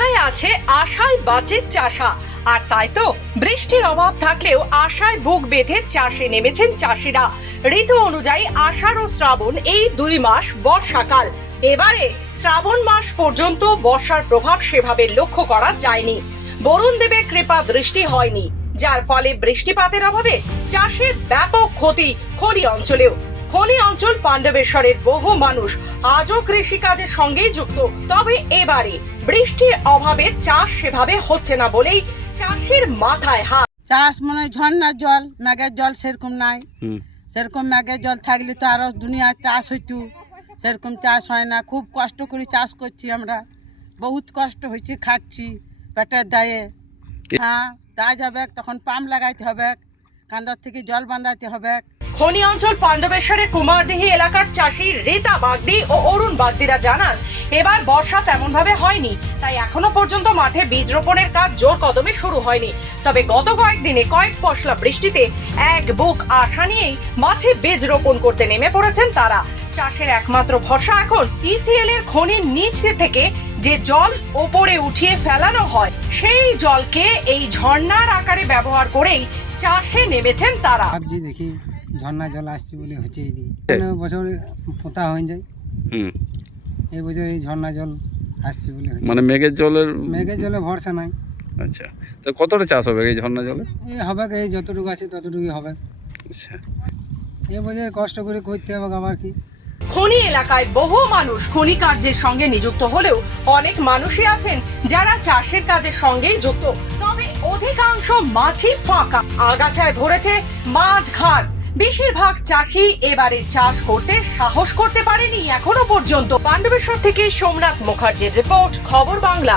কথায় আছে আশায় বাঁচে চাষা, আর তাই তো বৃষ্টির অভাব থাকলেও আশায় বুক বেঁধে চাষে নেমেছেন চাষিরা। ঋতু অনুযায়ী আষাঢ় ও শ্রাবণ এই 2 মাস বর্ষাকাল। এবারে শ্রাবণ মাস পর্যন্ত বর্ষার প্রভাব সেভাবে লক্ষ্য করা যায়নি। বরুণ দেবের কৃপা দৃষ্টি হয়নি, যার ফলে বৃষ্টিপাতের অভাবে চাষের ব্যাপক ক্ষতি খনি অঞ্চলেও। খনি অঞ্চল পাণ্ডবেশ্বরের বহু মানুষ আজও কৃষিকাজের সঙ্গেই যুক্ত। তবে এবারে বৃষ্টির অভাবে চাষ সেভাবে হচ্ছে না বলেই চাষির মাথায় হাত। চাষ মানে ঝর্ণার জল, মেঘের জল সেরকম নাই। সেরকম মেঘের জল থাকলে তো আরো দুনিয়ার চাষ হইতো, সেরকম চাষ হয় না। খুব কষ্ট করে চাষ করছি আমরা, বহুত কষ্ট হয়েছে, খাচ্ছি পেটের দায়ে। হ্যাঁ, তা যাবে তখন পাম্প লাগাইতে হবে, কান্দর থেকে জল বাঁধাইতে হবে। খনি অঞ্চল পাণ্ডবেশ্বরের কুমারদিহি এলাকার চাষি রীতা বাগদি ও অরুণ বাগদিরা জানান, এবার বর্ষা তেমন ভাবে হয়নি, তাই এখনো পর্যন্ত মাঠে বীজ রোপণের কাজ জোর কদমে শুরু হয়নি। তবে গত কয়েকদিনে কয়েক পশলা বৃষ্টিতে এক বুক আশা নিয়েই মাঠে বীজ রোপণ করতে নেমে পড়েছেন তারা। চাষের একমাত্র ভরসা এখন ইসিএল এর খনির নিচ থেকে যে জল ওপরে উঠিয়ে ফেলানো হয়, সেই জলকে এই ঝর্ণার আকারে ব্যবহার করেই চাষে নেমেছেন তারা। ভাবছি দেখি ঝর্ণা জল আসছে বলে হচ্ছে বছর পোতা হয়ে যায়, এই বছর এই ঝর্ণা জল আসছে বলে হচ্ছে। মানে মেঘের জলে ভরসা নাই। আচ্ছা, তো কতটা চাষ হবে এই ঝর্ণা জলে? এই হবে, এই যতটুকু আছে ততটুকুই হবে। আচ্ছা, এই বছর কষ্ট করে করতে হবে আবার কি। খনি এলাকায় বহু মানুষ খনি কার্যের সঙ্গে নিযুক্ত হলেও অনেক মানুষই আছেন যারা চাষের কাজের সঙ্গেই যুক্ত। তবে অধিকাংশ মাঠই ফাঁকা, আগাছায় ভরেছে মাঠ ঘাট। বেশিরভাগ চাষি এবারে চাষ করতে সাহস করতে পারেনি এখনো পর্যন্ত। পাণ্ডবেশ্বর থেকে সোমনাথ মুখার্জির রিপোর্ট, খবর বাংলা।